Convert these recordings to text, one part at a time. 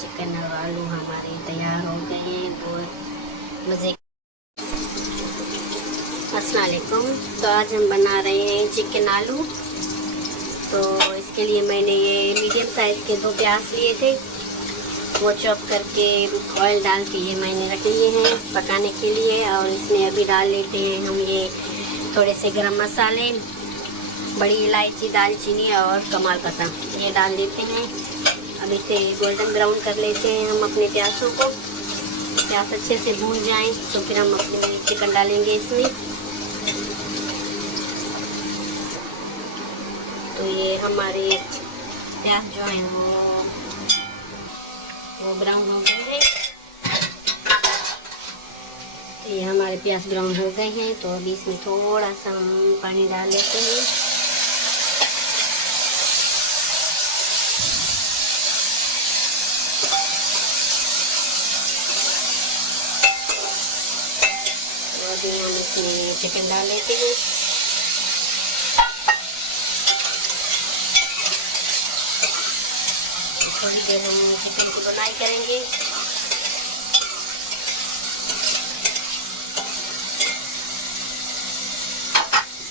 Chicken और आलू हमारे तैयार हो गए हैं बहुत मज़े। अस्सलाम वालेकुम। तो आज हम बना रहे हैं चिकन आलू। तो इसके लिए मैंने ये मीडियम साइज़ के 2 प्याज लिए थे, वो चॉप करके ऑयल डाल के ये मैंने रख लिए हैं पकाने के लिए। और इसमें अभी डाल लेते हैं हम ये थोड़े से गरम मसाले, बड़ी इलायची, दालचीनी और कमाल पत्ता, ये डाल देते हैं। अब इसे गोल्डन ब्राउन कर लेते हैं हम अपने प्याज़ों को। प्याज अच्छे से भून जाएं तो फिर हम अपने चिकन डालेंगे इसमें। तो ये हमारे प्याज जो हैं वो ब्राउन हो गए हैं। तो ये हमारे प्याज ब्राउन हो गए हैं। तो अभी इसमें थोड़ा सा हम पानी डाल लेते हैं। तो अभी हम इसमें चिकन डाल लेते हैं। थोड़ी देर हम चिकन की बुनाई करेंगे।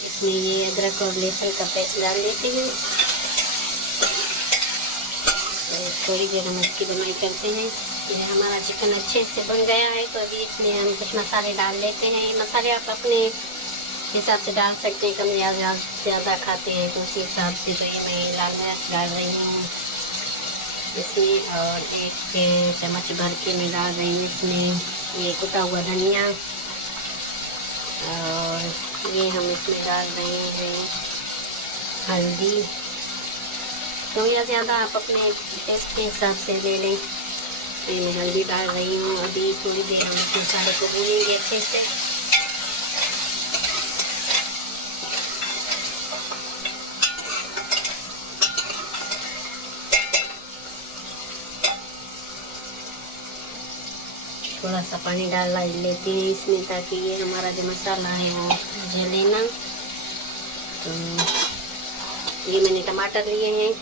इसमें ये अदरक और लहसुन का पेस्ट डाल लेते हैं। तो थोड़ी देर हम इसकी बुनाई करते हैं। ये हमारा चिकन अच्छे से बन गया है। तो अभी इसमें हम कुछ मसाले डाल लेते हैं। मसाले आप अपने हिसाब से डाल सकते हैं, कम या ज़्यादा खाते हैं तो उसी हिसाब से। तो ये मैं लाल मिर्च डाल रही हूँ इसमें, और 1 चम्मच भर के मैं डाल रही हूँ इसमें ये कुटा हुआ धनिया। और ये हम इसमें डाल रहे हैं हल्दी, तो या ज़्यादा आप अपने टेस्ट के हिसाब से ले लें। तो मैं हल्दी डाल रही हूँ। अभी थोड़ी देर हम इस मसाले को भूनेंगे अच्छे से। थोड़ा सा पानी डाल लेते हैं इसमें ताकि ये हमारा जो मसाला है वो जले ना। तो ये मैंने टमाटर लिए हैं,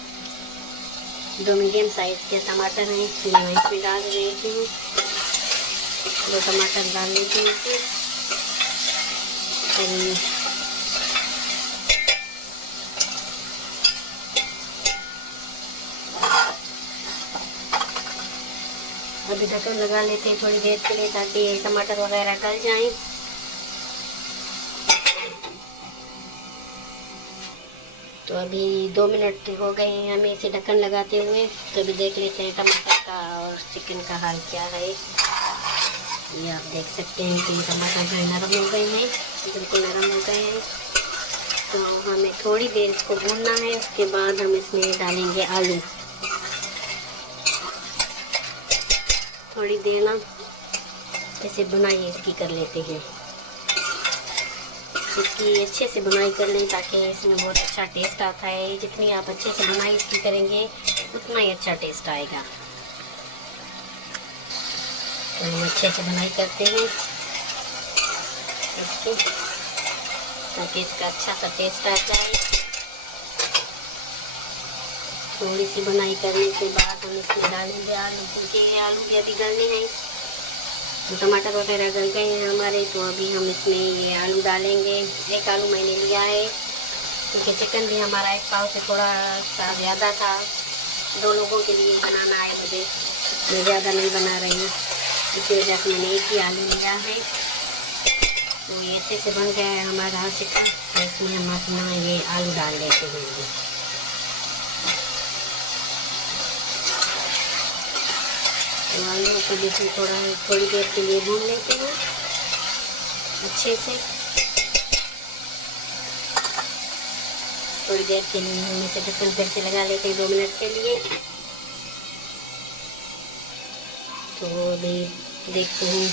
2 मीडियम साइज़ के टमाटर हैं, ये मैं इसमें डाल देती हूँ। 2 टमाटर डाल लेती हूँ इसमें। अभी ढक्कन लगा लेते हैं थोड़ी देर के लिए ताकि टमाटर वगैरह गल जाएं। तो अभी 2 मिनट हो गए हैं हमें इसे ढक्कन लगाते हुए। तो अभी देख लेते हैं टमाटर का और चिकन का हाल क्या है। ये आप देख सकते हैं कि टमाटर जो है नरम हो गए हैं, बिल्कुल नरम हो गए हैं। तो हमें थोड़ी देर इसको भूनना है। उसके बाद हम इसमें डालेंगे आलू। थोड़ी देर ना इसे बुनाई इसकी कर लेते हैं। इसकी अच्छे से बुनाई कर लें ताकि इसमें बहुत अच्छा टेस्ट आता है। जितनी आप अच्छे से बुनाई इसकी करेंगे उतना ही अच्छा टेस्ट आएगा। तो हम अच्छे से बुनाई करते हैं इसकी ताकि इसका अच्छा सा टेस्ट आ जाए। थोड़ी सी बुनाई करने के बाद हम इसमें डालेंगे आलू, क्योंकि आलू भी अभी गलने हैं। तो टमाटर वगैरह गल गए हैं हमारे। तो अभी हम इसमें ये आलू डालेंगे। 1 आलू मैंने लिया है क्योंकि चिकन भी हमारा 1 पाव से थोड़ा सा ज़्यादा था। 2 लोगों के लिए बनाना है मुझे, मैं ज़्यादा नहीं बना रही हूँ, इसी वजह से मैंने 1 ही आलू लिया है। तो ये अच्छे से बन गया है हमारा चिकन। तो इसमें हम अपना ये आलू डाल देते हैं। तो आलू को जैसे थोड़ी देर के लिए भून लेते हैं अच्छे से। थोड़ी देर के लिए हम इसे ढक्कन फिर से लगा लेते हैं 2 मिनट के लिए। तो अभी देखते हैं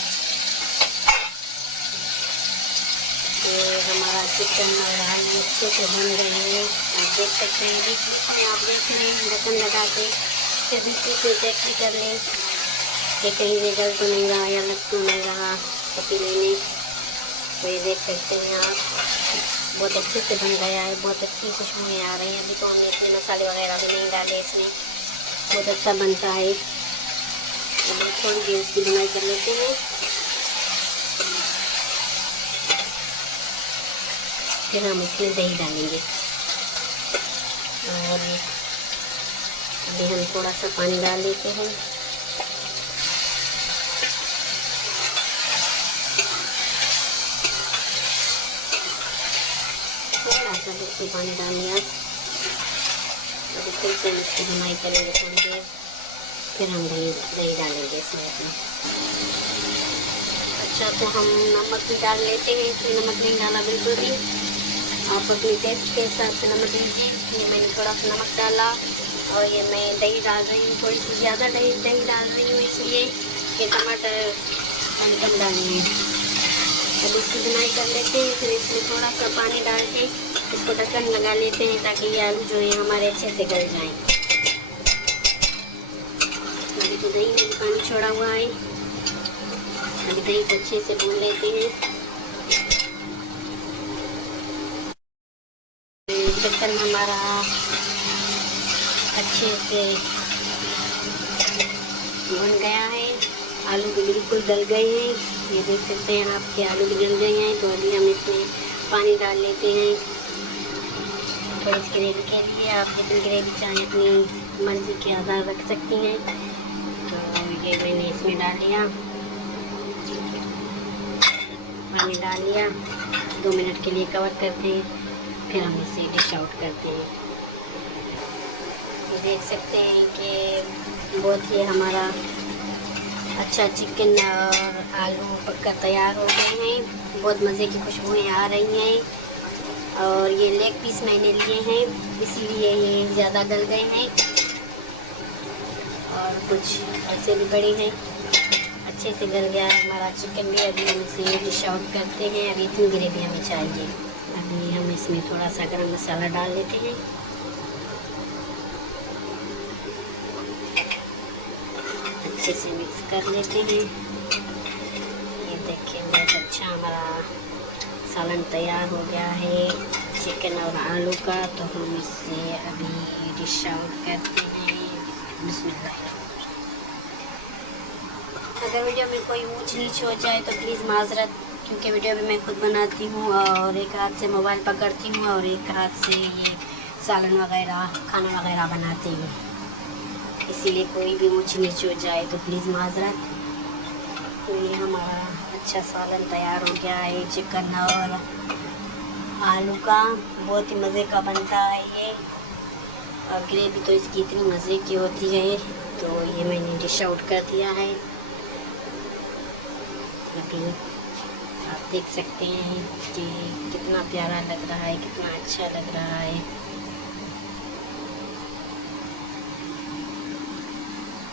कि हमारा चिकन और आलू अच्छे से बन गए हैं। आप देख सकते हैं, बीच बीच में आप देख रहे हैं ढक्कन लगा के फिर बीच बीच में चेक भी कर लें कि कहीं से गल तो नहीं रहा या लग तो नहीं रहा पतीले में। तो ये देख सकते हैं आप, बहुत अच्छे से बन गया है, बहुत अच्छी खुशबू आ रही है। अभी तो हमने इतने मसाले वगैरह भी नहीं डाले इसमें, बहुत अच्छा बनता है। अब थोड़ी देर इसकी बुनाई कर लेते हैं। फिर हम इसमें दही डालेंगे और अभी हम थोड़ा सा पानी डाल देते हैं। थोड़ा सा बिल्कुल पानी डाल लिया। अभी फिर से इसकी बुनाई करेंगे थोड़ी देर, फिर हम दही डालेंगे इसमें अपना। अच्छा, तो हम नमक भी डाल लेते हैं। इसमें नमक नहीं डाला बिल्कुल भी, आप अपने टेस्ट के हिसाब से नमक लीजिए। ये मैंने थोड़ा सा नमक डाला और ये मैं दही डाल रही हूँ, थोड़ी सी ज़्यादा दही डाल रही हूँ इसलिए कि टमाटर पानी कम डालनी है। अब इसकी बुनाई कर लेते हैं, फिर इसमें थोड़ा सा पानी डाल के इसको ढक्कन लगा लेते हैं ताकि ये आलू जो है हमारे अच्छे से गल जाएं। अभी तो दही में भी पानी छोड़ा हुआ है, अभी दही को अच्छे से भून लेते हैं। ढक्कन हमारा अच्छे से भुन गया है, आलू भी बिल्कुल गल गए हैं। ये देख सकते हैं आपके आलू भी गल गए हैं। तो अभी हम इसमें पानी डाल लेते हैं थोड़ी सी ग्रेवी के लिए। आप जितनी ग्रेवी चाहें अपनी मर्ज़ी के आधार रख सकती हैं। तो ये मैंने इसमें डाल लिया, पानी डाल लिया। 2 मिनट के लिए कवर करते हैं, फिर हम इसे डिश आउट करते हैं। ये देख सकते हैं कि बहुत ही हमारा अच्छा चिकन और आलू पककर तैयार हो गए हैं। बहुत मज़े की खुशबुएं आ रही हैं। और ये लेग पीस मैंने लिए हैं इसलिए ये ज़्यादा गल गए हैं, और कुछ ऐसे भी बड़े हैं। अच्छे से गल गया है हमारा चिकन भी। अभी हम इसे डिश आउट करते हैं। अभी इतनी ग्रेवी हमें चाहिए। अभी हम इसमें थोड़ा सा गरम मसाला डाल लेते हैं। अच्छे से मिक्स कर लेते हैं। ये देखिए बहुत अच्छा हमारा सालन तैयार हो गया है चिकन और आलू का। तो हम इसे अभी डिश आउट करते हैं। बिस्मिल्लाह। अगर वीडियो में कोई ऊंच नीच हो जाए तो प्लीज़ माजरत, क्योंकि वीडियो भी मैं खुद बनाती हूँ और एक हाथ से मोबाइल पकड़ती हूँ और एक हाथ से ये सालन वगैरह खाना वगैरह बनाती हूँ, इसीलिए कोई भी ऊंच नीच हो जाए तो प्लीज़ माजरत। तो ये हमारा अच्छा सालन तैयार हो गया है चिकन और आलू का। बहुत ही मज़े का बनता है ये, और ग्रेवी तो इसकी इतनी मज़े की होती है। तो ये मैंने डिश आउट कर दिया है। अभी आप देख सकते हैं कि कितना प्यारा लग रहा है, कितना अच्छा लग रहा है।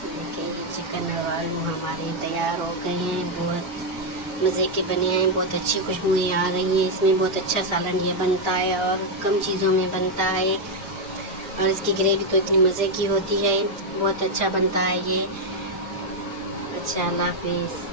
देखिए ये चिकन और आलू हमारे तैयार हो गए हैं। बहुत मज़े के बने हैं, बहुत अच्छी खुशबुएं आ रही हैं इसमें। बहुत अच्छा सालन ये बनता है और कम चीज़ों में बनता है, और इसकी ग्रेवी तो इतनी मज़े की होती है। बहुत अच्छा बनता है ये। अच्छा, अल्लाह हाफिज़।